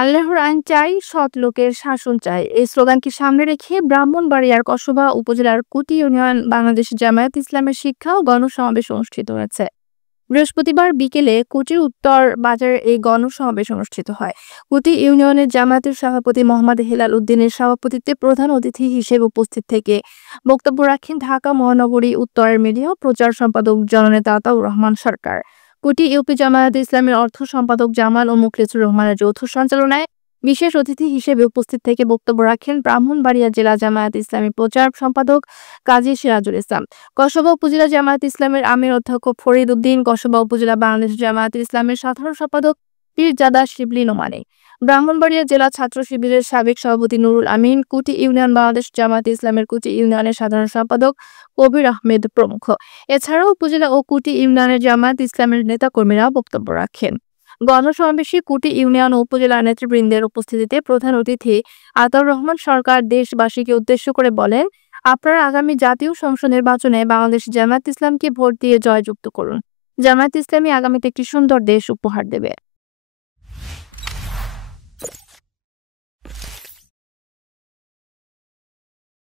আল্লাহর আইন চাই, সৎ লোকের শাসন চাই। এই স্লোগানকে সামনে রেখে ব্রাহ্মণবাড়িয়ার কসবা উপজেলার কুটি ইউনিয়ন বাংলাদেশ জামায়াত ইসলামের শিক্ষা ও গণসমাবেশ অনুষ্ঠিত হয়েছে। বৃহস্পতিবার বিকেলে কুটির উত্তর বাজারে এই গণসমাবেশ অনুষ্ঠিত হয়। কুটি ইউনিয়নের জামায়াতের সভাপতি মোহাম্মদ হেলাল উদ্দিনের সভাপতিত্বে প্রধান অতিথি হিসেবে উপস্থিত থেকে বক্তব্য রাখেন ঢাকা মহানগরী উত্তরের মিডিয়া প্রচার সম্পাদক জননেতা আতাউর রহমান সরকার। কুটি ইউপি জামায়াতে ইসলামের অর্থ সম্পাদক জামাল ও মুখলেসুর রহমানের যৌথ সঞ্চালনায় বিশেষ অতিথি হিসেবে উপস্থিত থেকে বক্তব্য রাখেন ব্রাহ্মণবাড়িয়া জেলা জামায়াত ইসলামী প্রচার সম্পাদক কাজী সিরাজুল ইসলাম। কসবা উপজেলা জামায়াত ইসলামের আমির অধ্যক্ষ ফরিদ উদ্দিন, কসবা উপজেলা বাংলাদেশ জামায়াত ইসলামের সাধারণ সম্পাদক পীরজাদা শিবলী নোমানী, ব্রাহ্মণবাড়িয়া জেলা ছাত্র শিবিরের সাবেক সভাপতি নুরুল আমিন, কুটি ইউনিয়ন বাংলাদেশ জামায়াত ইসলামের কুটি ইউনিয়নের সাধারণ সম্পাদক কবির আহমেদ প্রমুখ। এছাড়াও উপজেলা ও কুটি ইউনিয়নের জামায়াত ইসলামের নেতাকর্মীরা বক্তব্য রাখেন। গণসমাবেশে কুটি ইউনিয়ন ও উপজেলা নেতৃবৃন্দের উপস্থিতিতে প্রধান অতিথি আতাউর রহমান সরকার দেশবাসীকে উদ্দেশ্য করে বলেন, আপনারা আগামী জাতীয় সংসদ নির্বাচনে বাংলাদেশ জামায়াত ইসলামকে ভোট দিয়ে জয়যুক্ত করুন। জামায়াত ইসলামী আগামীতে একটি সুন্দর দেশ উপহার দেবে।